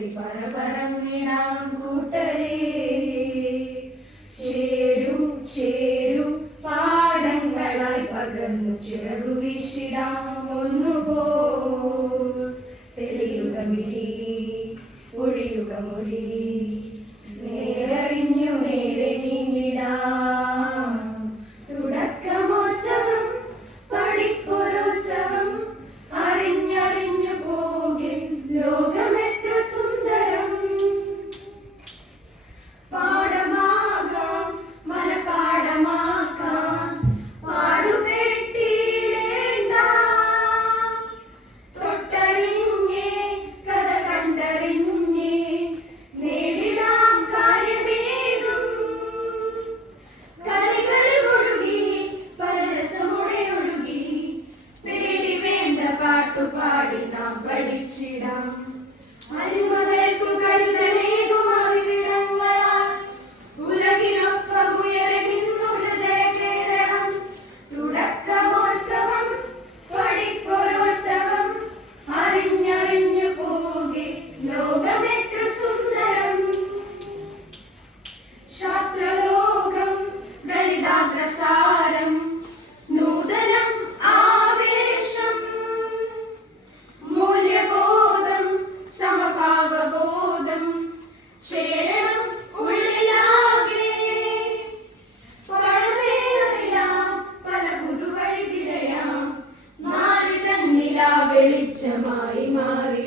രാത്രി പറന്നിടാം കൂട്ടരേ. ചേരു ചേരു പാടങ്ങളായി പകർന്നു ചിറകു വീശിടാം ഒന്നുപോൽ. തെളിയുക മിഴി ഒഴിയുക മൊഴി, നേരറിഞ്ഞു നേരെ നീങ്ങിടാം. തുടക്കമോത്സവം പഠിപ്പൊരോത്സവം, അറിഞ്ഞറിഞ്ഞു പോകിൽ ലോകമെത്ര സുന്ദരം. പാഠമാകാം മനപാഠമാക്കാൻ പാടുപെട്ടിടേണ്ട. തൊട്ടറിഞ്ഞേ കഥ കണ്ടറിഞ്ഞേ നേടിടാം കാര്യമേതും. കളികളിൽ ഒഴുകി പലരസമോടെ ഒഴുകി, പേടി വേണ്ട പാട്ടുപാടി നാം പഠിച്ചിടാം. അരുമകൾക്കു കരുതലേകും അറിവിടങ്ങളാൽ ഉലകിനൊപ്പം ഉയരെ നിന്നു ഹൃദയ കേരളം. തുടക്കമോത്സവം പഠിപ്പൊരോത്സവം, അറിഞ്ഞറിഞ്ഞു പോകെ ലോകമെത്ര സുന്ദരം. ശാസ്ത്രലോകം ഗണിതാഗ്രസാരം, നൂതനം ആവേശം. മൂല്യബോധം സമഭാവബോധം ചേരണം ഉള്ളിലാകെ. പഴമേറിയാം പല പുതുവഴി തിരയാം, നാട് തന്നിലാ വെളിച്ചമായി മാറി